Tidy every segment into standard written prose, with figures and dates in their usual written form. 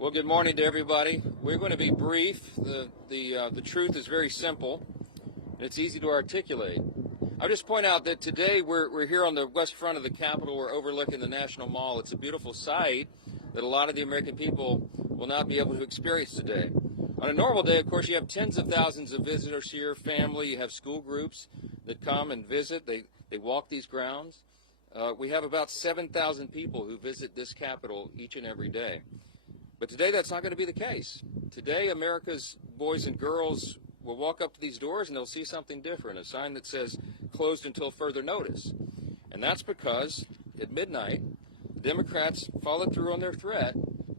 Well, good morning to everybody. We're going to be brief. The truth is very simple, and it's easy to articulate. I'll just point out that today we're here on the west front of the Capitol. We're overlooking the National Mall. It's a beautiful sight that a lot of the American people will not be able to experience today. On a normal day, of course, you have tens of thousands of visitors here, family. You have school groups that come and visit. They walk these grounds. We have about 7,000 people who visit this Capitol each and every day. But today that's not going to be the case. Today America's boys and girls will walk up to these doors and they'll see something different, a sign that says closed until further notice. And that's because at midnight, the Democrats followed through on their threat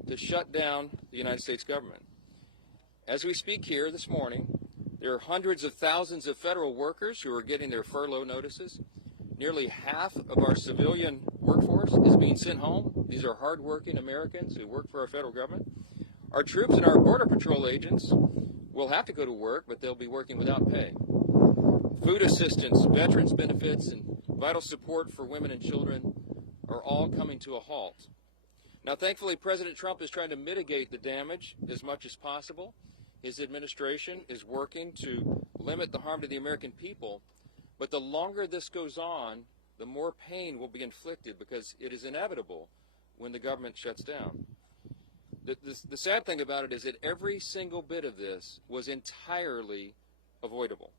to shut down the United States government. As we speak here this morning, there are hundreds of thousands of federal workers who are getting their furlough notices. Nearly half of our civilian workforce is being sent home. These are hardworking Americans who work for our federal government. Our troops and our Border Patrol agents will have to go to work, but they'll be working without pay. Food assistance, veterans benefits, and vital support for women and children are all coming to a halt. Now, thankfully, President Trump is trying to mitigate the damage as much as possible. His administration is working to limit the harm to the American people. But the longer this goes on, the more pain will be inflicted because it is inevitable when the government shuts down. The sad thing about it is that every single bit of this was entirely avoidable.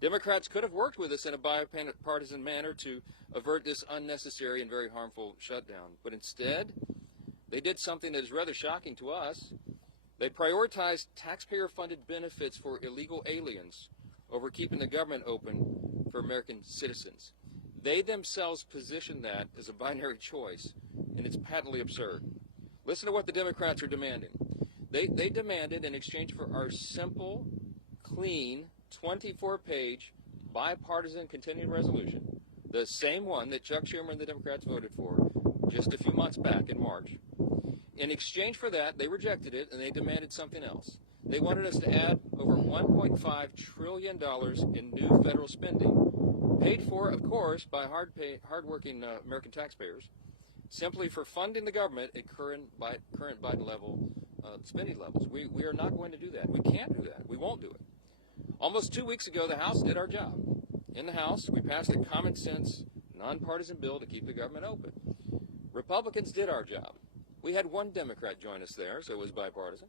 Democrats could have worked with us in a bipartisan manner to avert this unnecessary and very harmful shutdown. But instead, they did something that is rather shocking to us. They prioritized taxpayer-funded benefits for illegal aliens over keeping the government open for American citizens. They themselves position that as a binary choice, and it's patently absurd. Listen to what the Democrats are demanding. They demanded, in exchange for our simple, clean, 24-page, bipartisan continuing resolution, the same one that Chuck Schumer and the Democrats voted for just a few months back in March. In exchange for that, they rejected it, and they demanded something else. They wanted us to add over $1.5 trillion in new federal spending, paid for, of course, by hardworking American taxpayers, simply for funding the government at current Biden level spending levels. We are not going to do that. We can't do that. We won't do it. Almost 2 weeks ago, the House did our job. In the House, we passed a common sense, nonpartisan bill to keep the government open. Republicans did our job. We had one Democrat join us there, so it was bipartisan.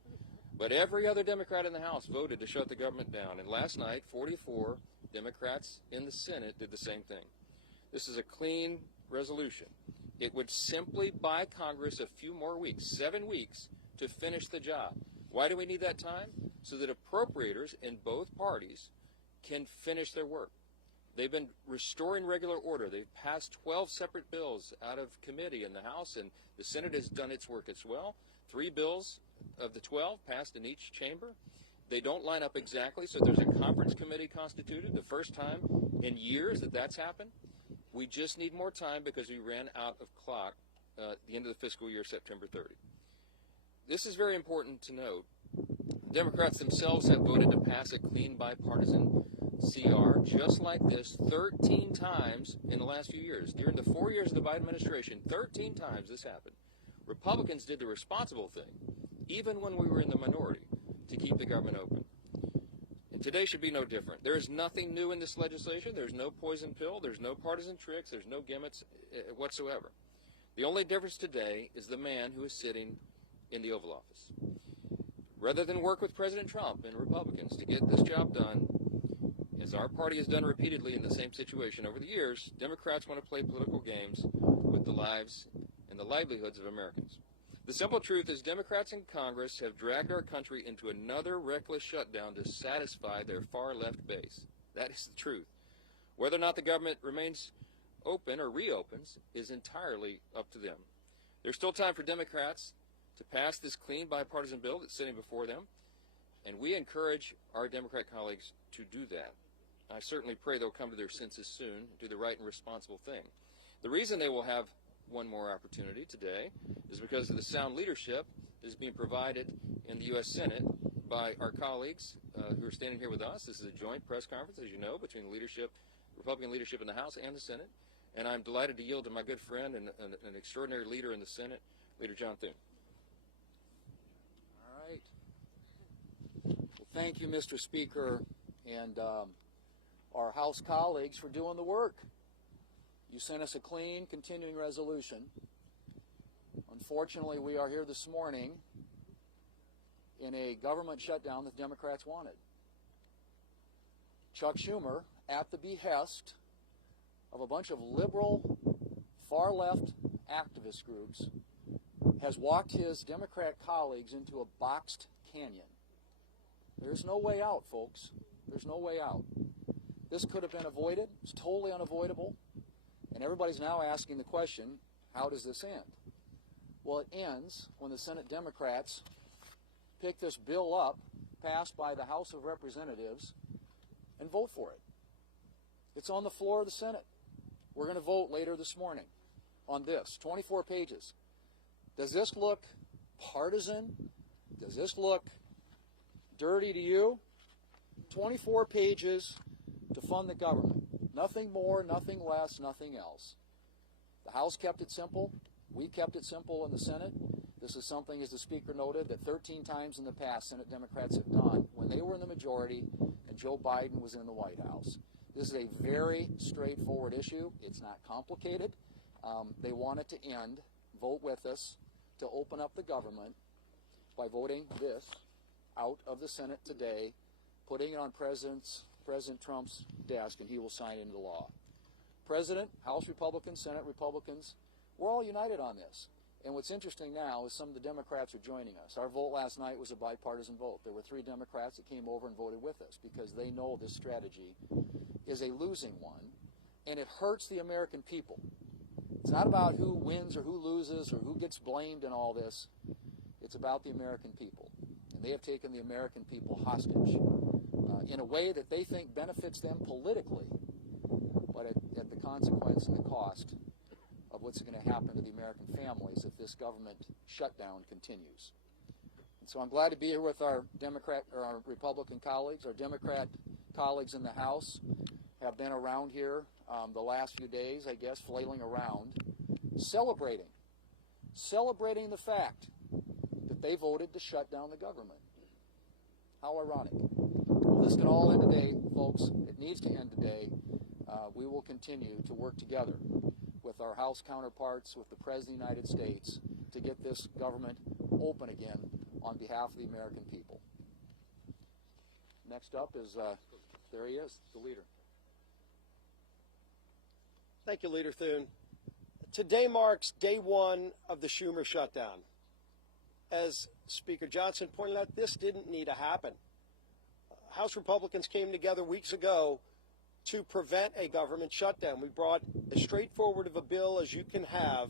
But every other Democrat in the House voted to shut the government down. And last night, 44 Democrats in the Senate did the same thing. This is a clean resolution. It would simply buy Congress a few more weeks, 7 weeks, to finish the job. Why do we need that time? So that appropriators in both parties can finish their work. They've been restoring regular order. They've passed 12 separate bills out of committee in the House, and the Senate has done its work as well. 3 bills of the 12 passed in each chamber. They don't line up exactly, so there's a conference committee constituted, the first time in years that that's happened. We just need more time because we ran out of clock at the end of the fiscal year, September 30. This is very important to note. Democrats themselves have voted to pass a clean bipartisan CR just like this 13 times in the last few years. During the 4 years of the Biden administration, 13 times this happened. Republicans did the responsible thing, even when we were in the minority, to keep the government open. And today should be no different. There is nothing new in this legislation. There's no poison pill. There's no partisan tricks. There's no gimmicks whatsoever. The only difference today is the man who is sitting in the Oval Office. Rather than work with President Trump and Republicans to get this job done, as our party has done repeatedly in the same situation over the years, Democrats want to play political games with the lives and the livelihoods of Americans. The simple truth is Democrats in Congress have dragged our country into another reckless shutdown to satisfy their far-left base. That is the truth. Whether or not the government remains open or reopens is entirely up to them. There's still time for Democrats to pass this clean bipartisan bill that's sitting before them, and we encourage our Democrat colleagues to do that. I certainly pray they'll come to their senses soon and do the right and responsible thing. The reason they will have one more opportunity today is because of the sound leadership that is being provided in the U.S. Senate by our colleagues who are standing here with us. This is a joint press conference, as you know, between the leadership, Republican leadership in the House and the Senate. And I'm delighted to yield to my good friend and an extraordinary leader in the Senate, Leader John Thune. All right. Well, thank you, Mr. Speaker, and our House colleagues for doing the work. You sent us a clean, continuing resolution. Unfortunately, we are here this morning in a government shutdown that the Democrats wanted. Chuck Schumer, at the behest of a bunch of liberal, far-left activist groups, has walked his Democrat colleagues into a boxed canyon. There's no way out, folks. There's no way out. This could have been avoided. It's totally unavoidable. And everybody's now asking the question, how does this end? Well, it ends when the Senate Democrats pick this bill up, passed by the House of Representatives, and vote for it. It's on the floor of the Senate. We're going to vote later this morning on this, 24 pages. Does this look partisan? Does this look dirty to you? 24 pages to fund the government. Nothing more, nothing less, nothing else. The House kept it simple. We kept it simple in the Senate. This is something, as the Speaker noted, that 13 times in the past Senate Democrats have done when they were in the majority and Joe Biden was in the White House. This is a very straightforward issue. It's not complicated. They want it to end. Vote with us to open up the government by voting this out of the Senate today, putting it on President Trump's desk, and he will sign it into law. President, House Republicans, Senate Republicans, we're all united on this. And what's interesting now is some of the Democrats are joining us. Our vote last night was a bipartisan vote. There were 3 Democrats that came over and voted with us because they know this strategy is a losing one, and it hurts the American people. It's not about who wins or who loses or who gets blamed in all this. It's about the American people. And they have taken the American people hostage in a way that they think benefits them politically, but at the consequence and the cost of what's going to happen to the American families if this government shutdown continues. And so I'm glad to be here with our Republican colleagues. Our Democrat colleagues in the House have been around here the last few days, I guess, flailing around, celebrating the fact that they voted to shut down the government. How ironic. Well, this can all end today, folks. It needs to end today. We will continue to work together with our House counterparts, with the President of the United States, to get this government open again on behalf of the American people. Next up is, there he is, the leader. Thank you, Leader Thune. Today marks day 1 of the Schumer shutdown. As Speaker Johnson pointed out, this didn't need to happen. House Republicans came together weeks ago to prevent a government shutdown. We brought as straightforward of a bill as you can have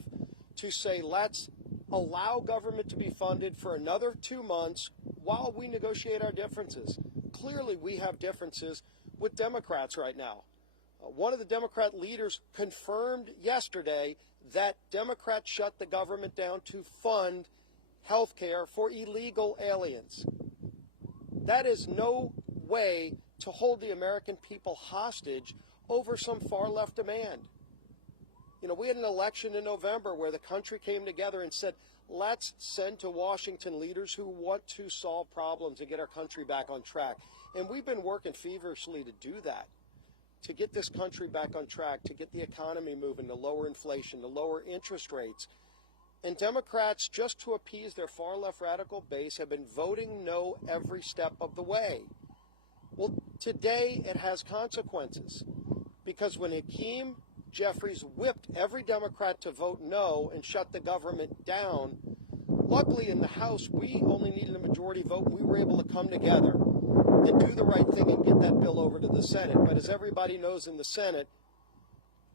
to say, let's allow government to be funded for another 2 months while we negotiate our differences. Clearly, we have differences with Democrats right now. One of the Democrat leaders confirmed yesterday that Democrats shut the government down to fund health care for illegal aliens. That is no way to hold the American people hostage over some far-left demand. You know, we had an election in November where the country came together and said, let's send to Washington leaders who want to solve problems and get our country back on track. And we've been working feverishly to do that, to get this country back on track, to get the economy moving, to lower inflation, to lower interest rates. And Democrats, just to appease their far-left radical base, have been voting no every step of the way. Well, today it has consequences, because when Hakeem Jeffries whipped every Democrat to vote no and shut the government down, luckily in the House we only needed a majority vote, and we were able to come together and do the right thing and get that bill over to the Senate. But as everybody knows in the Senate,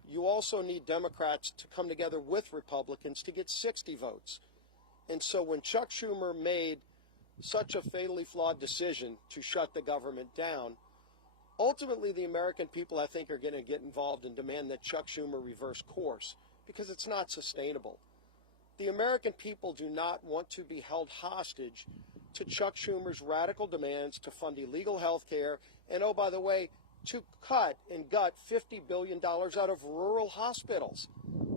you also need Democrats to come together with Republicans to get 60 votes. And so when Chuck Schumer made such a fatally flawed decision to shut the government down, Ultimately, the American people, I think, are going to get involved and demand that Chuck Schumer reverse course because it's not sustainable. The American people do not want to be held hostage to Chuck Schumer's radical demands to fund illegal health care and, oh, by the way, to cut and gut $50 billion out of rural hospitals.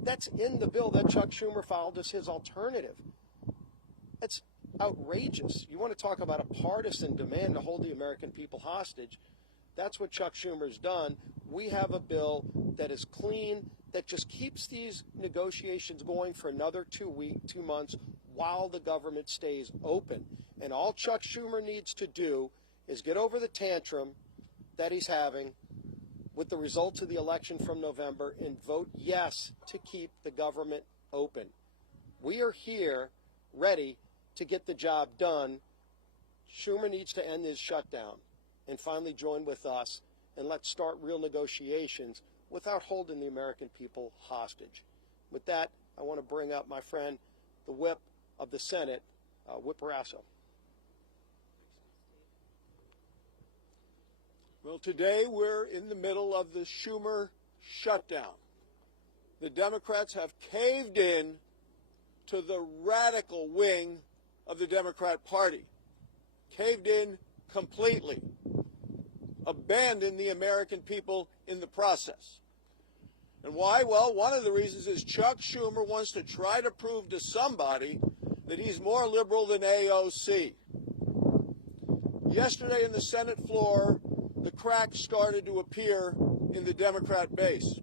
That's in the bill that Chuck Schumer filed as his alternative. That's outrageous. You want to talk about a partisan demand to hold the American people hostage? That's what Chuck Schumer's done. We have a bill that is clean, that just keeps these negotiations going for another 2 months while the government stays open. And all Chuck Schumer needs to do is get over the tantrum that he's having with the results of the election from November and vote yes to keep the government open. We are here ready to get the job done. Schumer needs to end his shutdown and finally join with us, and let's start real negotiations without holding the American people hostage. With that, I want to bring up my friend, the whip of the Senate, Whip Barrasso. Well, today we're in the middle of the Schumer shutdown. The Democrats have caved in to the radical wing of the Democrat Party, caved in completely, abandoned the American people in the process. And why? Well, one of the reasons is Chuck Schumer wants to try to prove to somebody that he's more liberal than AOC. Yesterday in the Senate floor, the cracks started to appear in the Democrat base.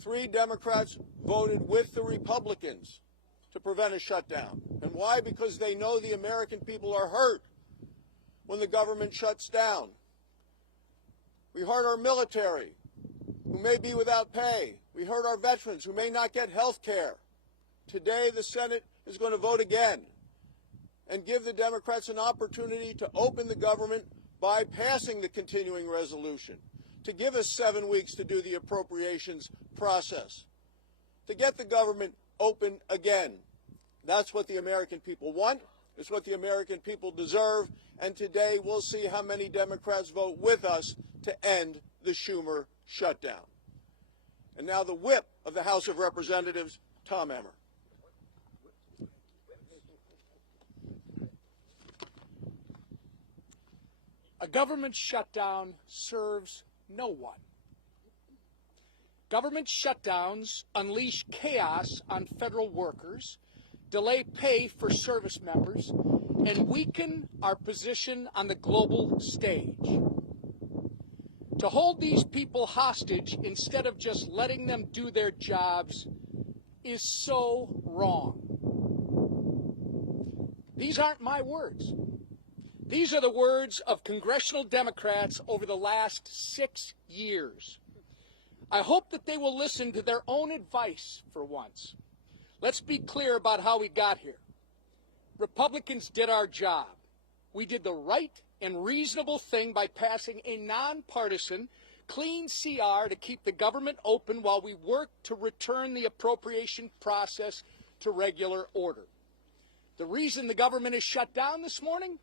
3 Democrats voted with the Republicans to prevent a shutdown. And why? Because they know the American people are hurt when the government shuts down. We hurt our military, who may be without pay. We hurt our veterans, who may not get health care. Today, the Senate is going to vote again and give the Democrats an opportunity to open the government by passing the continuing resolution, to give us 7 weeks to do the appropriations process, to get the government open again. That's what the American people want. It's what the American people deserve. And today we'll see how many Democrats vote with us to end the Schumer shutdown. And now the whip of the House of Representatives, Tom Emmer. A government shutdown serves no one. Government shutdowns unleash chaos on federal workers, delay pay for service members, and weaken our position on the global stage. To hold these people hostage instead of just letting them do their jobs is so wrong. These aren't my words. These are the words of congressional Democrats over the last 6 years. I hope that they will listen to their own advice for once. Let's be clear about how we got here. Republicans did our job. We did the right and reasonable thing by passing a nonpartisan, clean CR to keep the government open while we work to return the appropriation process to regular order. The reason the government is shut down this morning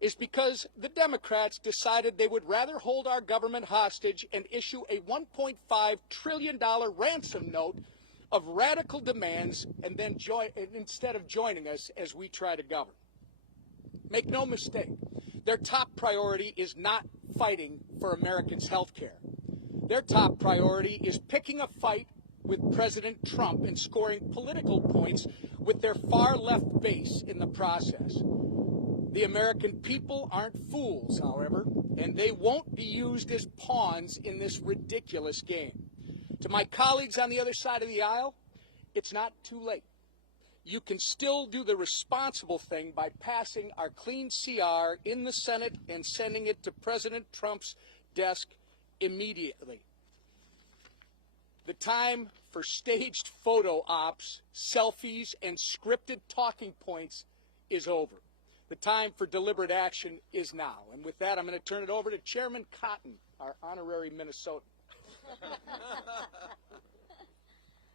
is because the Democrats decided they would rather hold our government hostage and issue a $1.5 trillion ransom note of radical demands and then instead of joining us as we try to govern. Make no mistake, their top priority is not fighting for Americans' health care. Their top priority is picking a fight with President Trump and scoring political points with their far-left base in the process. The American people aren't fools, however, and they won't be used as pawns in this ridiculous game. To my colleagues on the other side of the aisle, it's not too late. You can still do the responsible thing by passing our clean CR in the Senate and sending it to President Trump's desk immediately. The time for staged photo ops, selfies, and scripted talking points is over. The time for deliberate action is now. And with that, I'm going to turn it over to Chairman Cotton, our honorary Minnesotan.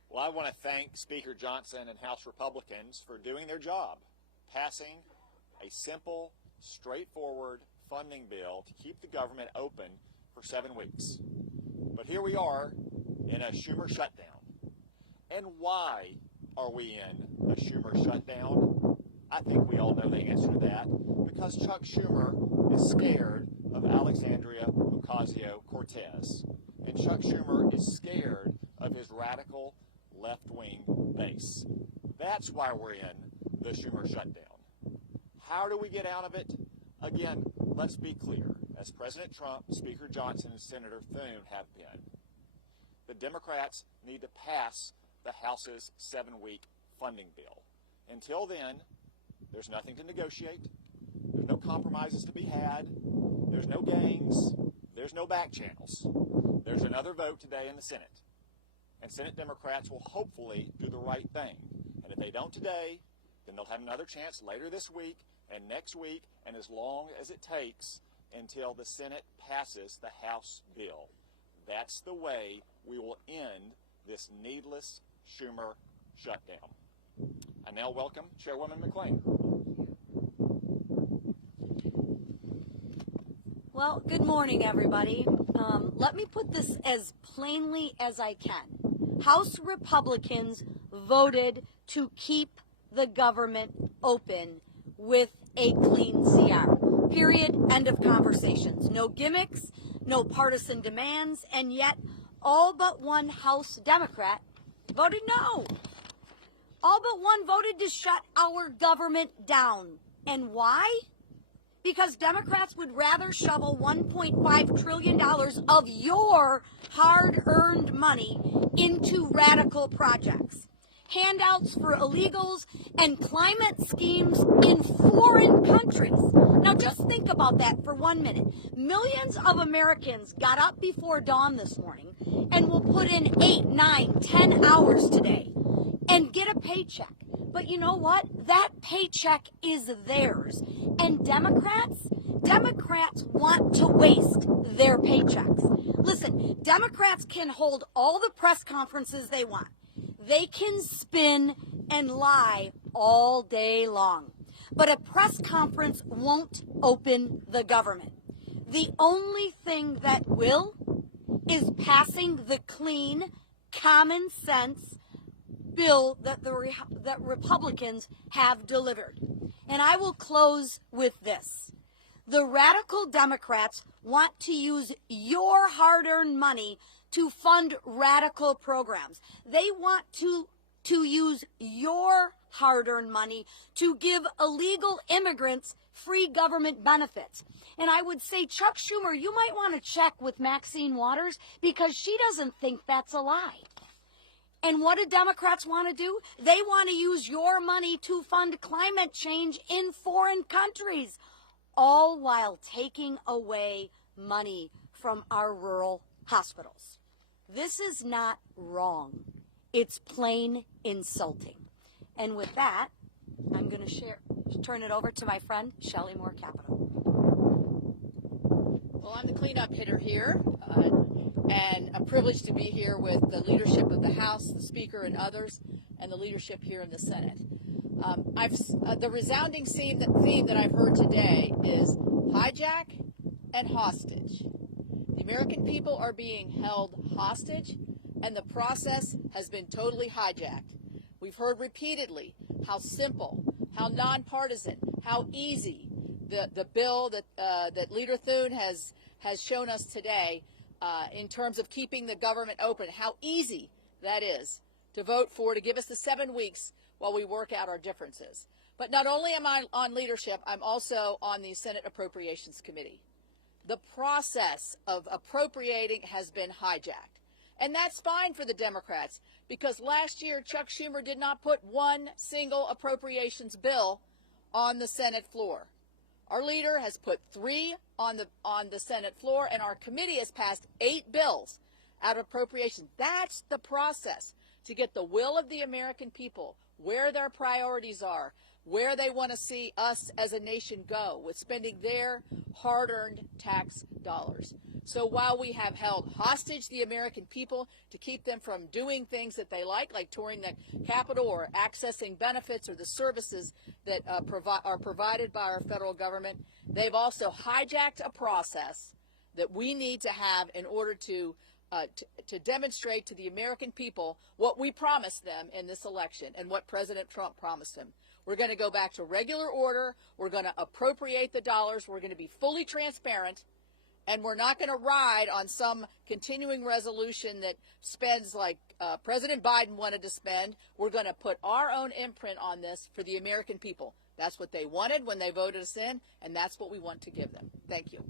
Well, I want to thank Speaker Johnson and House Republicans for doing their job, passing a simple, straightforward, funding bill to keep the government open for 7 weeks. But here we are in a Schumer shutdown. And why are we in a Schumer shutdown? I think we all know the answer to that. Because Chuck Schumer is scared of Alexandria Ocasio-Cortez. And Chuck Schumer is scared of his radical left-wing base. That's why we're in the Schumer shutdown. How do we get out of it? Again, let's be clear. As President Trump, Speaker Johnson, and Senator Thune have been, the Democrats need to pass the House's 7-week funding bill. Until then, there's nothing to negotiate. There's no compromises to be had. There's no games. There's no back channels. There's another vote today in the Senate. And Senate Democrats will hopefully do the right thing. And if they don't today, then they'll have another chance later this week and next week and as long as it takes until the Senate passes the House bill. That's the way we will end this needless Schumer shutdown. I now welcome Chairwoman McClain. Well, good morning, everybody. Let me put this as plainly as I can. House Republicans voted to keep the government open with a clean CR. Period. End of conversations. No gimmicks, no partisan demands, and yet all but one House Democrat voted no. All but one voted to shut our government down. And why? Because Democrats would rather shovel $1.5 trillion of your hard-earned money into radical projects. Handouts for illegals and climate schemes in foreign countries. Now just think about that for 1 minute. Millions of Americans got up before dawn this morning and will put in 8, 9, 10 hours today and get a paycheck. But you know what? That paycheck is theirs. And Democrats want to waste their paychecks. Listen, Democrats can hold all the press conferences they want. They can spin and lie all day long. But a press conference won't open the government. The only thing that will is passing the clean, common sense bill that that Republicans have delivered. And I will close with this. The radical Democrats want to use your hard-earned money to fund radical programs. They want to use your hard-earned money to give illegal immigrants free government benefits. And I would say, Chuck Schumer, you might want to check with Maxine Waters because she doesn't think that's a lie. And what do Democrats want to do? They want to use your money to fund climate change in foreign countries, all while taking away money from our rural hospitals. This is not wrong. It's plain insulting. And with that, I'm going to turn it over to my friend, Shelley Moore Capito. Well, I'm the cleanup hitter here, and a privilege to be here with the leadership of the House, the Speaker, and others, and the leadership here in the Senate. The resounding theme that I've heard today is hijack and hostage. The American people are being held hostage, and the process has been totally hijacked. We've heard repeatedly how simple, how nonpartisan, how easy the bill that Leader Thune has shown us today in terms of keeping the government open, how easy that is to vote for, to give us the 7 weeks while we work out our differences. But not only am I on leadership, I'm also on the Senate Appropriations Committee. The process of appropriating has been hijacked. And that's fine for the Democrats, because last year Chuck Schumer did not put one single appropriations bill on the Senate floor. Our leader has put 3 on the Senate floor, and our committee has passed 8 bills out of appropriations. That's the process. to get the will of the American people, where their priorities are, where they want to see us as a nation go with spending their hard-earned tax dollars. So while we have held hostage the American people to keep them from doing things that they like touring the Capitol or accessing benefits or the services that are provided by our federal government, they've also hijacked a process that we need to have in order to demonstrate to the American people what we promised them in this election and what President Trump promised them. We're going to go back to regular order. We're going to appropriate the dollars. We're going to be fully transparent. And we're not going to ride on some continuing resolution that spends like President Biden wanted to spend. We're going to put our own imprint on this for the American people. That's what they wanted when they voted us in, and that's what we want to give them. Thank you.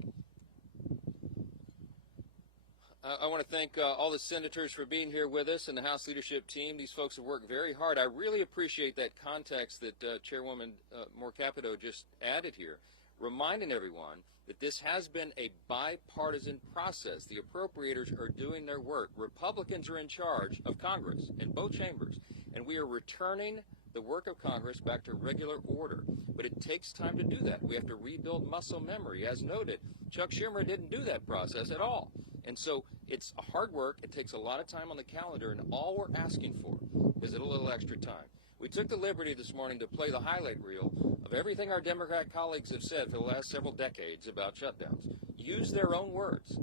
I want to thank all the senators for being here with us and the House leadership team. These folks have worked very hard. I really appreciate that context that Chairwoman Moore Capito just added here, reminding everyone that this has been a bipartisan process. The appropriators are doing their work. Republicans are in charge of Congress in both chambers, and we are returning the work of Congress back to regular order. But it takes time to do that. We have to rebuild muscle memory. As noted, Chuck Schumer didn't do that process at all. And so it's hard work. It takes a lot of time on the calendar, and all we're asking for is a little extra time. We took the liberty this morning to play the highlight reel of everything our Democrat colleagues have said for the last several decades about shutdowns. Use their own words.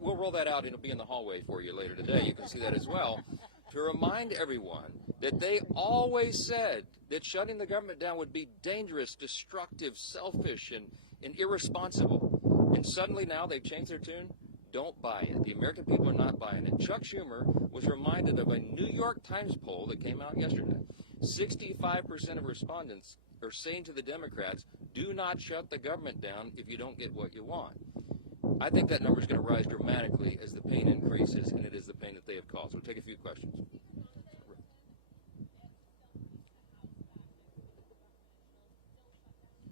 We'll roll that out. It'll be in the hallway for you later today. You can see that as well. To remind everyone that they always said that shutting the government down would be dangerous, destructive, selfish, and irresponsible. And suddenly now they've changed their tune. Don't buy it. The American people are not buying it. Chuck Schumer was reminded of a New York Times poll that came out yesterday. 65% of respondents are saying to the Democrats, do not shut the government down if you don't get what you want. I think that number is going to rise dramatically as the pain increases, and it is the pain that they have caused. We'll take a few questions.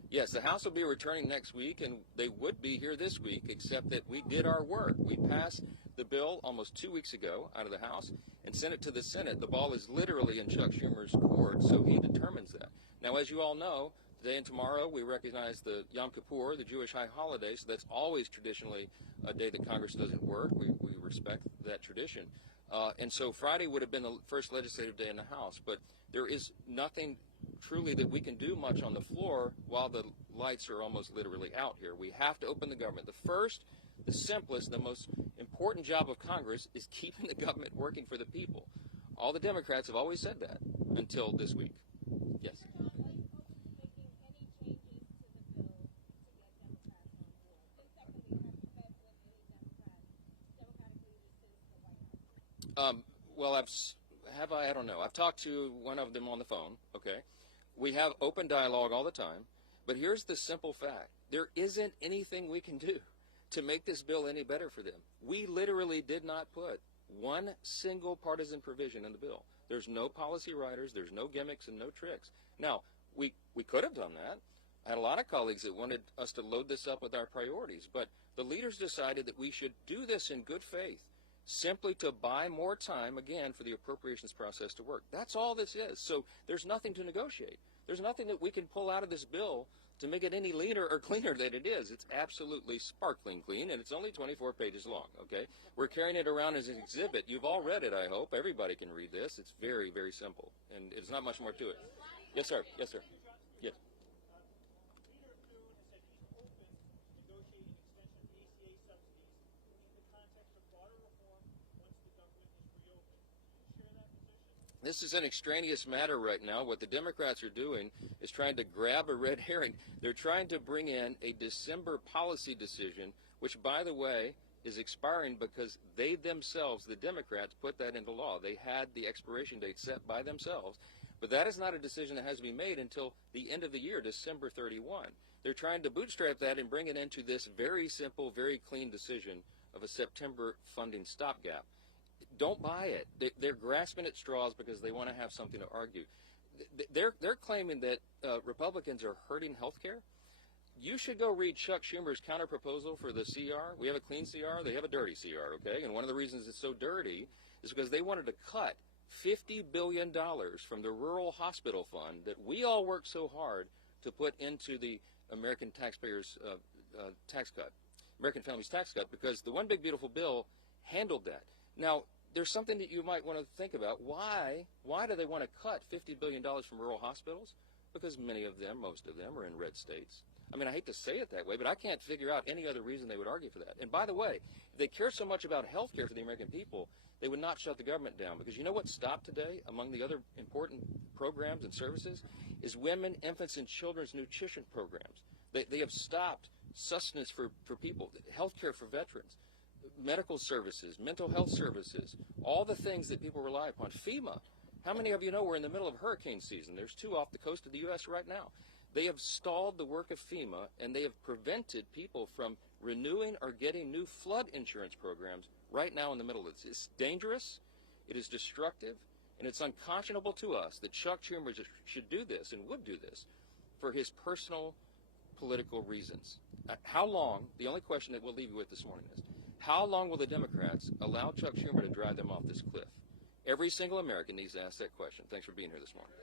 Yes, the House will be returning next week, and they would be here this week, except that we did our work. We passed the bill almost 2 weeks ago out of the House and sent it to the Senate. The ball is literally in Chuck Schumer's court, so he determines that. Now, as you all know, today and tomorrow we recognize the Yom Kippur, the Jewish high holiday, so that's always traditionally a day that Congress doesn't work. We respect that tradition. And so Friday would have been the first legislative day in the House, but there is nothing truly that we can do much on the floor while the lights are almost literally out here. We have to open the government. The first, the simplest, the most important job of Congress is keeping the government working for the people. All the Democrats have always said that until this week. Yes. Well, I don't know. I've talked to one of them on the phone, okay? We have open dialogue all the time, but here's the simple fact. There isn't anything we can do to make this bill any better for them. We literally did not put one single partisan provision in the bill. There's no policy writers, there's no gimmicks and no tricks. Now, we could have done that. I had a lot of colleagues that wanted us to load this up with our priorities, but the leaders decided that we should do this in good faith, simply to buy more time, again, for the appropriations process to work. That's all this is. So there's nothing to negotiate. There's nothing that we can pull out of this bill to make it any leaner or cleaner than it is. It's absolutely sparkling clean, and it's only 24 pages long, okay? We're carrying it around as an exhibit. You've all read it, I hope. Everybody can read this. It's very, very simple, and it's not much more to it. Yes, sir. Yes, sir. Yes. This is an extraneous matter right now. What the Democrats are doing is trying to grab a red herring. They're trying to bring in a December policy decision, which, by the way, is expiring because they themselves, the Democrats, put that into law. They had the expiration date set by themselves. But that is not a decision that has to be made until the end of the year, December 31. They're trying to bootstrap that and bring it into this very simple, very clean decision of a September funding stopgap. Don't buy it. They're grasping at straws because they want to have something to argue. They're claiming that Republicans are hurting health care. You should go read Chuck Schumer's counterproposal for the CR. We have a clean CR. They have a dirty CR, okay? And one of the reasons it's so dirty is because they wanted to cut $50 billion from the Rural Hospital Fund that we all worked so hard to put into the American taxpayers' tax cut, American families' tax cut, because the One Big Beautiful Bill handled that. Now, there's something that you might want to think about. Why do they want to cut $50 billion from rural hospitals? Because many of them, most of them, are in red states. I mean, I hate to say it that way, but I can't figure out any other reason they would argue for that. And by the way, if they care so much about health care for the American people, they would not shut the government down. Because you know what stopped today, among the other important programs and services, is women, infants, and children's nutrition programs. They have stopped sustenance for people, health care for veterans, medical services, mental health services, all the things that people rely upon. FEMA, how many of you know we're in the middle of hurricane season? There's 2 off the coast of the U.S. right now. They have stalled the work of FEMA, and they have prevented people from renewing or getting new flood insurance programs right now in the middle of this. It's dangerous, it is destructive, and it's unconscionable to us that Chuck Schumer should do this and would do this for his personal political reasons. How long, the only question that we'll leave you with this morning is, how long will the Democrats allow Chuck Schumer to drive them off this cliff? Every single American needs to ask that question. Thanks for being here this morning.